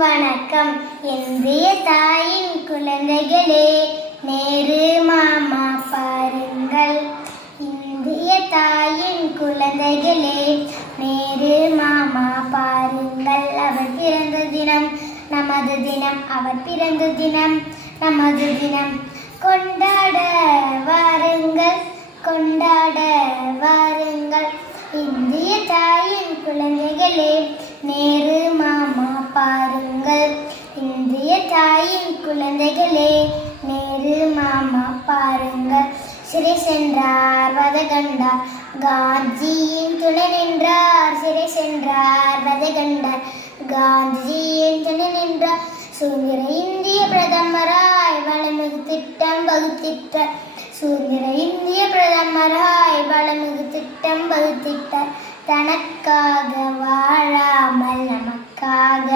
வணக்கம். இந்திய தாயின் குழந்தைகளே, நேரு மாமா பாருங்கள். இந்திய தாயின் குழந்தைகளே, நேரு மாமா பாருங்கள். அவர் பிறந்த தினம் நமது தினம், அவர் பிறந்த தினம் நமது தினம். கொண்டாட வாருங்கள், கொண்டாட வாருங்கள். இந்திய தாயின் குழந்தைகளே, நேரு மாமா பாருங்கள். இந்திய தாயின் குழந்தைகளே, நேரு மாமா பாருங்கள். சிறை சென்றார், வதை கண்டார், காந்தியின் துணை நின்றார். சிறை சென்றார், வதை கண்டார், காந்தியின் துணை நின்றார். சுதந்திர இந்திய பிரதமராய் வளமிகு திட்டம் வகுத்திட்டார். சுதந்திர இந்திய பிரதமராய் வளமிகு திட்டம் வகுத்திட்டார். தனக்காக வாழாமல் நமக்காக